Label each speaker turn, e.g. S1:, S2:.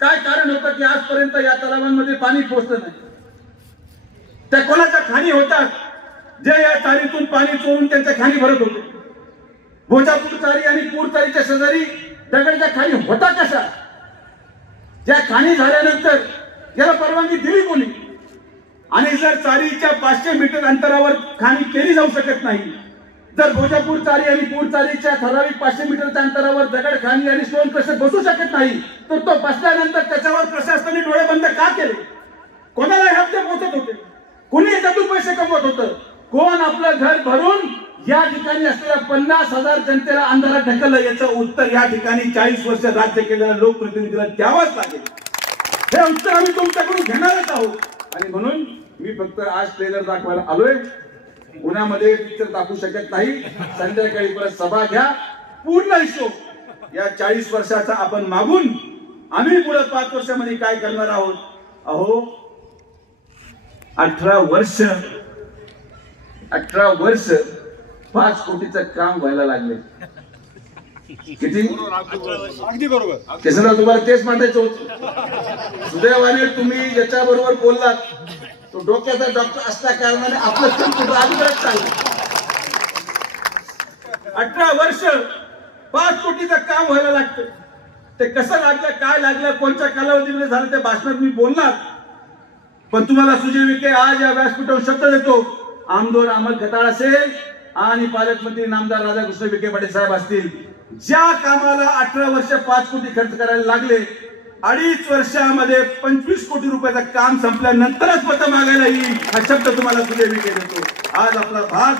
S1: काय कारण होतं की आजपर्यंत या तलावांमध्ये पाणी पोहोचलं नाही? त्या कोणाच्या खाणी होतात जे या चारीतून पाणी चोरून त्यांच्या खाणी भरत होते. भोजापूर चारी आणि पूर चारीच्या शेजारी दगडच्या खाणी होता कशा? ज्या खाणी झाल्यानंतर याला परवानगी दिली कोणी? आणि जर चारीच्या पाचशे मीटर अंतरावर खाणी केली जाऊ शकत नाही जर भोजापूर चारी आणि पूर चारीच्या ठराविक पाचशे मीटरच्या अंतरावर दगड खाणी आणि स्टोन क्रशर बसू शकत नाही तर तो बसल्यानंतर त्याच्यावर प्रशासनाने डोळे बंद का केले? कोणाला हप्ते पोहोचत होते? कोणी याच्यातून पैसे कमवत होतं? कोण आपलं घर भरून या ठिकाणी असलेल्या पन्नास हजार जनतेला अंधारात ढकललं? याचं उत्तर या ठिकाणी चाळीस वर्ष राज्य केलेल्या लोकप्रतिनिधीला द्यावंच लागेल. हे उत्तर आम्ही तुमच्याकडून घेणारच आहोत. आणि म्हणून मी फक्त आज ट्रेलर दाखवायला आलोय. उन्हामध्ये पिक्चर दाखवू शकत नाही. संध्याकाळी परत सभा घ्या. पूर्ण हिशोब. या चाळीस वर्षाचा आपण मागून आम्ही पुढे पाच वर्षामध्ये काय करणार आहोत? अहो अठरा वर्ष अठरा वर्ष पाच कोटीचं काम व्हायला लागले. किती?
S2: अगदी बरोबर.
S1: तुम्हाला तेच मांडायचं होतं. सुदैवाने तुम्ही ज्याच्या बरोबर बोललात. तो डोक्याचा डॉक्टर असल्या कारणाने आपलं काम अलीकडेच चाललं अठरा वर्ष पाच कोटीचं काम व्हायला लागतं. ते कसं लागलं काय लागलं कोणत्या कालावधीमध्ये झालं ते भाषणात मी बोलणार. पण तुम्हाला सुजय विखे आज या व्यासपीठावर शब्द देतो. आमदार अहमद खताळ असेल आणि पालकमंत्री नामदार राधाकृष्ण विखे पाटील साहेब असतील. ज्या कामाला अठरा वर्ष पाच कोटी खर्च करायला लागले अडीच वर्षामध्ये पंचवीस कोटी रुपयाचं काम संपल्यानंतरच पत मागायला येईल. हा शब्द तुम्हाला सुजय विखे देतो. आज आपला भाग